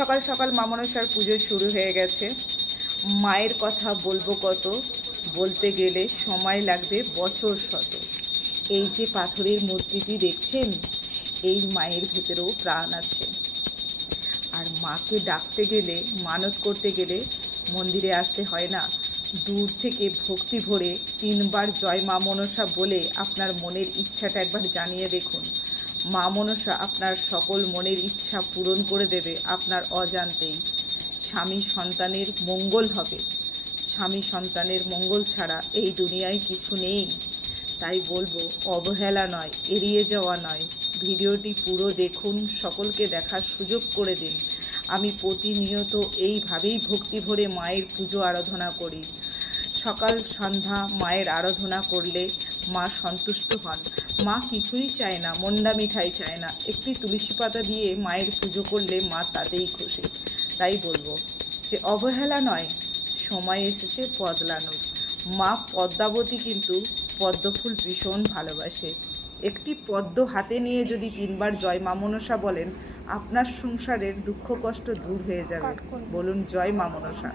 সকাল সকাল মা মনসার পুজো শুরু হয়ে গেছে। মায়ের কথা বলবো কত, বলতে গেলে সময় লাগবে বছর শত। এই যে পাথরের মূর্তিটি দেখছেন, এই মায়ের ভেতরেও প্রাণ আছে। আর মাকে ডাকতে গেলে, মানত করতে গেলে মন্দিরে আসতে হয় না, দূর থেকে ভক্তি ভরে 3বার জয় মা মনসা বলে আপনার মনের ইচ্ছাটা একবার জানিয়ে দেখুন। মা মনসা আপনার সকল মনের ইচ্ছা পূরণ করে দেবে আপনার অজান্তেই। স্বামী সন্তানের মঙ্গল হবে। স্বামী সন্তানের মঙ্গল ছাড়া এই দুনিয়ায় কিছু নেই। তাই বলবো, অবহেলা নয়, এড়িয়ে যাওয়া নয়, ভিডিওটি পুরো দেখুন, সকলকে দেখার সুযোগ করে দিন। আমি প্রতিনিয়ত এইভাবেই ভক্তি ভরে মায়ের পুজো আরাধনা করি। সকাল সন্ধ্যা মায়ের আরাধনা করলে মা সন্তুষ্ট হন। মা কিছুই চায় না, মন্ডা মিঠাই চায় না, একটি তুলসী পাতা দিয়ে মায়ের পুজো করলে মা তাতেই খুশি। তাই বলবো যে অবহেলা নয়, সময় এসেছে বদলানোর। মা পদ্মাবতী কিন্তু পদ্মফুল ভীষণ ভালোবাসে। একটি পদ্ম হাতে নিয়ে যদি 3বার জয় মা মনসা বলেন, আপনার সংসারের দুঃখ কষ্ট দূর হয়ে যাবে। বলুন জয় মা মনসা।